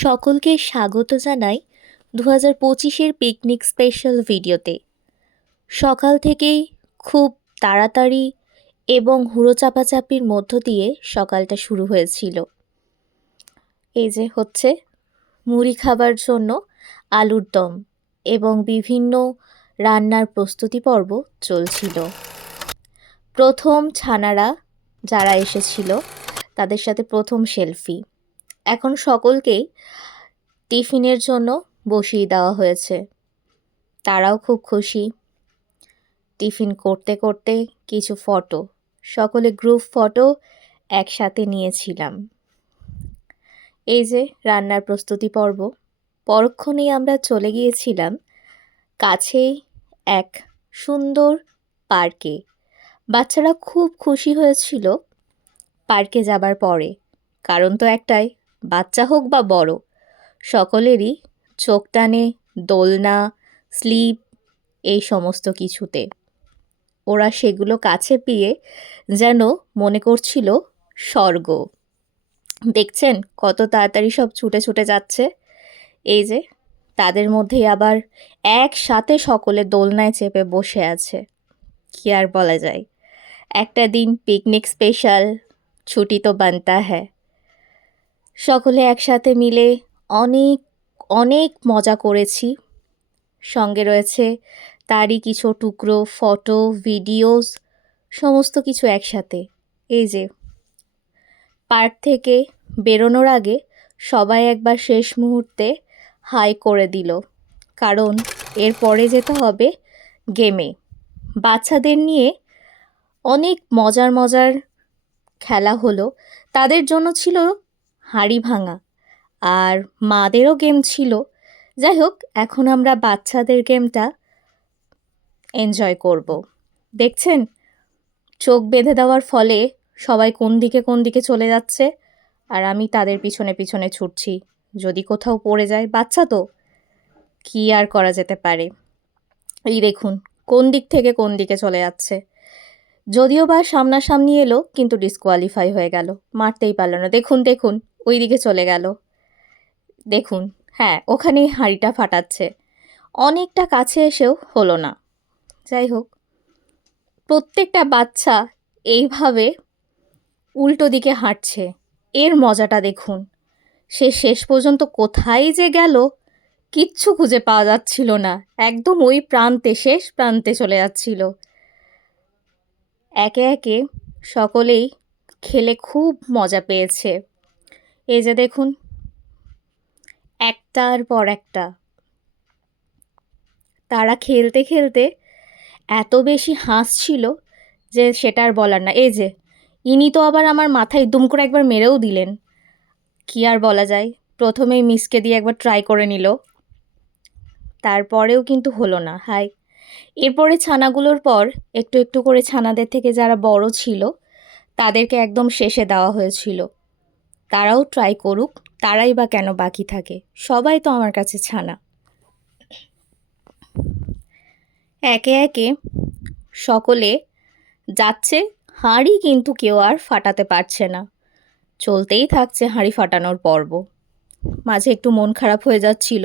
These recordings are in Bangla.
সকলকে স্বাগত জানাই 2025-এর পিকনিক স্পেশাল ভিডিওতে। সকাল থেকেই খুব তাড়াতাড়ি এবং হুড়োচাপাচাপির মধ্য দিয়ে সকালটা শুরু হয়েছিল। এই যে হচ্ছে মুড়ি খাবার জন্য আলুর দম এবং বিভিন্ন রান্নার প্রস্তুতি পর্ব চলছিল। প্রথম ছানারা যারা এসেছিল তাদের সাথে প্রথম সেলফি। এখন সকলকেই টিফিনের জন্য বসিয়ে দেওয়া হয়েছে। তারাও খুব খুশি। টিফিন করতে করতে কিছু ফটো, সকলে গ্রুপ ফটো একসাথে নিয়েছিলাম। এই যে রান্নার প্রস্তুতি পর্ব। পরক্ষণেই আমরা চলে গিয়েছিলাম কাছেই এক সুন্দর পার্কে। বাচ্চারা খুব খুশি হয়েছিল পার্কে যাবার পরে। কারণ তো একটাই, বাচ্চা হোক বা বড়, সকলেরই চোখ টানে দোলনা, স্লিপ এই সমস্ত কিছুতে। ওরা সেগুলো কাছে পেয়ে যেন মনে করছিল স্বর্গ। দেখছেন কত তাড়াতাড়ি সব ছুটে ছুটে যাচ্ছে। এই যে তাদের মধ্যেই আবার একসাথে সকলে দোলনায় চেপে বসে আছে। কি আর বলা যায়, একটা দিন পিকনিক স্পেশাল, ছুটি তো বানতা হ্যায়। সকলে একসাথে মিলে অনেক অনেক মজা করেছি। সঙ্গে রয়েছে তারই কিছু টুকরো ফটো, ভিডিওস, সমস্ত কিছু একসাথে। এই যে পার্ক থেকে বেরোনোর আগে সবাই একবার শেষ মুহূর্তে হাই করে দিল, কারণ এরপরে যেতে হবে গেমে। বাচ্চাদের নিয়ে অনেক মজার মজার খেলা হলো। তাদের জন্য ছিল হাঁড়ি ভাঙা, আর মাদেরও গেম ছিল। যাই হোক, এখন আমরা বাচ্চাদের গেমটা এনজয় করব। দেখছেন চোখ বেঁধে দেওয়ার ফলে সবাই কোন দিকে চলে যাচ্ছে, আর আমি তাদের পিছনে পিছনে ছুটছি। যদি কোথাও পড়ে যায়, বাচ্চা তো কি আর করা যেতে পারে। এই দেখুন কোন দিক থেকে কোন দিকে চলে যাচ্ছে। যদিও বা সামনাসামনি এলো, কিন্তু ডিসকোয়ালিফাই হয়ে গেল, মারতেই পারল না। দেখুন দেখুন ওই দিকে চলে গেল। দেখুন, হ্যাঁ, ওখানেই হাঁড়িটা ফাটাচ্ছে। অনেকটা কাছে এসেও হলো না। যাই হোক, প্রত্যেকটা বাচ্চা এইভাবে উল্টো দিকে হাঁটছে। এর মজাটা দেখুন। সে শেষ পর্যন্ত কোথায় যে গেল কিচ্ছু খুঁজে পাওয়া যাচ্ছিল না। একদম ওই প্রান্তে, শেষ প্রান্তে চলে যাচ্ছিল। একে একে সকলেই খেলে খুব মজা পেয়েছে। এই যে দেখুন, একটার পর একটা তারা খেলতে খেলতে এত বেশি হাসছিল যে সেটা আর বলার না। এই যে ইনি তো আবার আমার মাথায় দুম করে একবার মেরেও দিলেন। কি আর বলা যায়, প্রথমেই মিসকে দিয়ে একবার ট্রাই করে নিল, তারপরেও কিন্তু হলো না। হাই, এরপরে ছানাগুলোর পর একটু একটু করে ছানাদের থেকে যারা বড় ছিল তাদেরকে একদম শেষে দেওয়া হয়েছিল। তারাও ট্রাই করুক, তারাই বা কেন বাকি থাকে, সবাই তো আমার কাছে ছানা। একে একে সকলে যাচ্ছে, হাঁড়ি কিন্তু কেউ আর ফাটাতে পারছে না। চলতেই থাকছে হাঁড়ি ফাটানোর পর্ব। মাঝে একটু মন খারাপ হয়ে যাচ্ছিল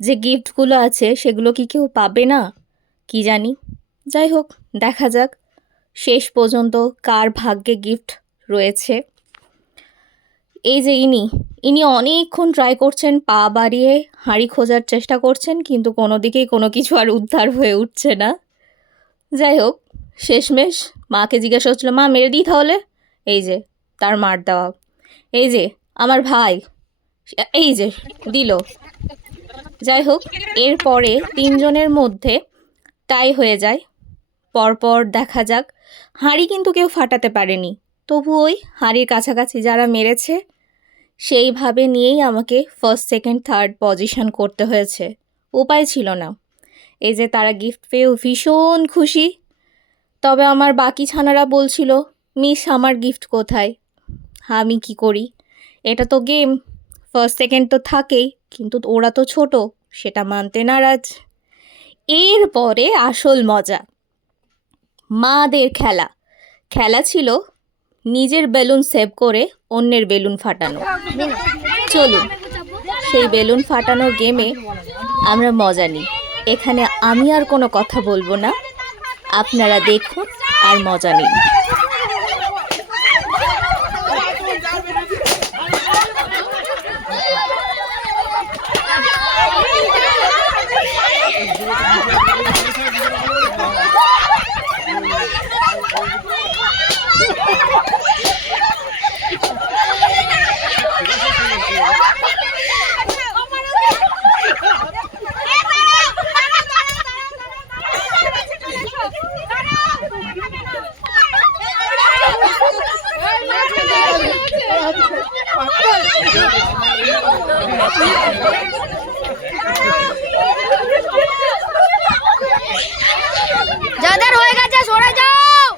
যে গিফটগুলো আছে সেগুলো কি কেউ পাবে না, কি জানি। যাই হোক, দেখা যাক শেষ পর্যন্ত কার ভাগ্যে গিফট রয়েছে। এই যে ইনি অনেকক্ষণ ট্রাই করছেন, পা বাড়িয়ে হাঁড়ি খোঁজার চেষ্টা করছেন, কিন্তু কোনো দিকেই কোনো কিছু আর উদ্ধার হয়ে উঠছে না। যাই হোক, শেষমেশ মাকে জিজ্ঞাসা হচ্ছিল, মা মেরে দিই তাহলে। এই যে তার মার দেওয়া। এই যে আমার ভাই, এই যে দিল। যাই হোক, এরপরে তিনজনের মধ্যে টাই হয়ে যায়। পরপর দেখা যাক, হাঁড়ি কিন্তু কেউ ফাটাতে পারেনি। তবু ওই হাঁড়ির কাছাকাছি যারা মেরেছে সেইভাবে নিয়েই আমাকে ফার্স্ট, সেকেন্ড, থার্ড পজিশন করতে হয়েছে। উপায় ছিল না। এই যে তারা গিফট পেয়েও ভীষণ খুশি। তবে আমার বাকি ছানারা বলছিল, মিস আমার গিফট কোথায়? আমি কি করি? এটা তো গেম, ফার্স্ট সেকেন্ড তো থাকেই, কিন্তু ওরা তো ছোট, সেটা মানতে নারাজ। এরপরে আসল মজা, মাদের খেলা ছিল নিজের বেলুন সেভ করে অন্যের বেলুন ফাটানো। চলুন সেই বেলুন ফাটানোর গেমে আমরা মজা নিই। এখানে আমি আর কোনো কথা বলবো না, আপনারা দেখুন আর মজা নিন। যাদের হয়ে গেছে সরে যাও।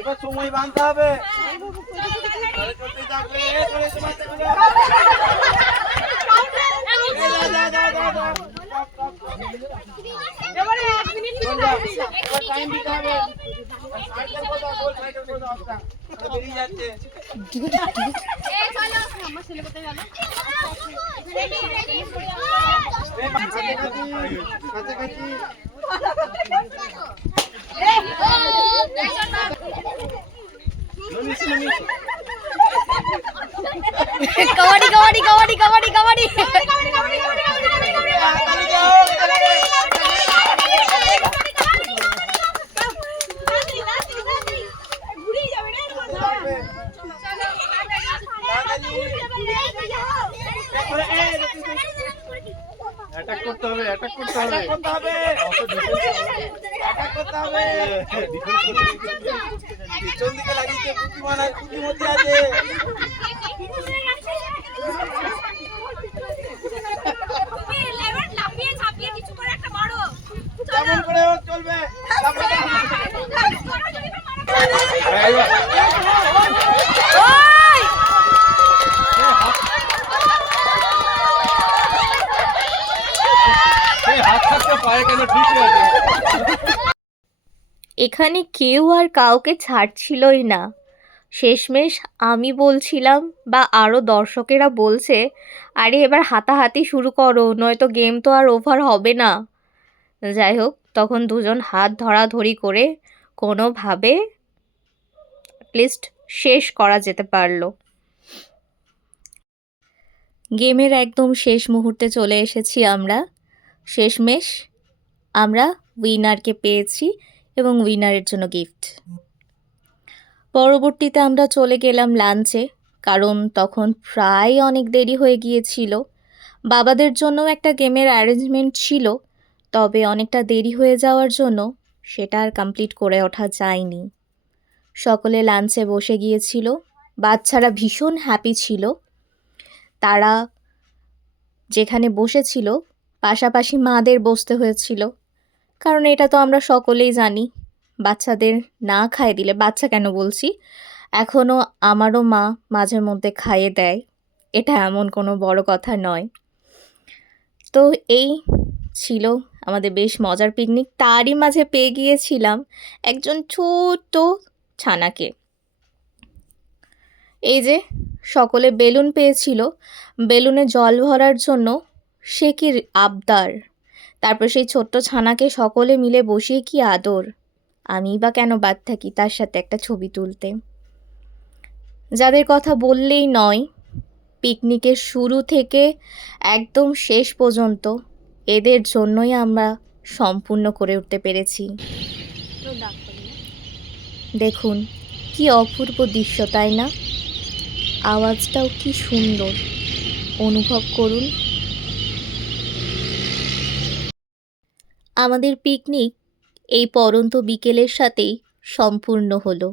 এবার সময় বাঁধতে হবে। টাইম দিতে হবে। বেরিয়ে যাচ্ছে। কাছাকাছি কবাডি কবাডি কবাডি কবাডি কবাডি অ্যাটাক করতে হবে, অ্যাটাক করতে হবে, অ্যাটাক করতে হবে, অ্যাটাক করতে হবে। পিছন দিকে লাগিয়েছে, বুদ্ধিমান আছে, বুদ্ধিমতী আছে। যেমন করে হোক চলবে। এখানে কেউ আর কাউকে ছাড়ছিলই না। শেষমেশ আমি বলছিলাম বা আরও দর্শকেরা বলছে, আরে এবার হাতাহাতি শুরু করো, নয়তো গেম তো আর ওভার হবে না। যাই হোক, তখন দুজন হাত ধরাধরি করে কোনোভাবে লিস্ট শেষ করা যেতে পারলো। গেমের একদম শেষ মুহূর্তে চলে এসেছি আমরা। শেষমেশ আমরা উইনারকে পেয়েছি এবং উইনারের জন্য গিফট। পরবর্তীতে আমরা চলে গেলাম লাঞ্চে, কারণ তখন প্রায় অনেক দেরি হয়ে গিয়েছিল। বাবাদের জন্যও একটা গেমের অ্যারেঞ্জমেন্ট ছিল, তবে অনেকটা দেরি হয়ে যাওয়ার জন্য সেটা আর কমপ্লিট করে ওঠা যায়নি। সকলে লাঞ্চে বসে গিয়েছিল। বাচ্চারা ভীষণ হ্যাপি ছিল। তারা যেখানে বসেছিল পাশাপাশি মাদের বসতে হয়েছিল, কারণ এটা তো আমরা সকলেই জানি, বাচ্চাদের না খাইয়ে দিলে, বাচ্চা কেন বলছি, এখনও আমারও মা মাঝে মধ্যে খাইয়ে দেয়, এটা এমন কোনো বড় কথা নয়। তো এই ছিল আমাদের বেশ মজার পিকনিক। তারই মাঝে পেয়ে গিয়েছিলাম একজন ছোট্ট ছানাকে। এই যে সকলে বেলুন পেয়েছিল, বেলুনে জল ভরার জন্য সে কি আবদার, তারপর সেই ছোট্ট ছানাকে সকলে মিলে বসিয়ে কি আদর, আমি বা কেন বাদ থাকি তার সাথে একটা ছবি তুলতে। যাদের কথা বললেই নয়, পিকনিকের শুরু থেকে একদম শেষ পর্যন্ত এদের জন্যই আমরা সম্পূর্ণ করে উঠতে পেরেছি। দেখুন কি অপূর্ব দৃশ্য, তাই না? আওয়াজটাও কি সুন্দর, অনুভব করুন। আমাদের পিকনিক এই পড়ন্ত বিকেলের সাথেই সম্পূর্ণ হলো।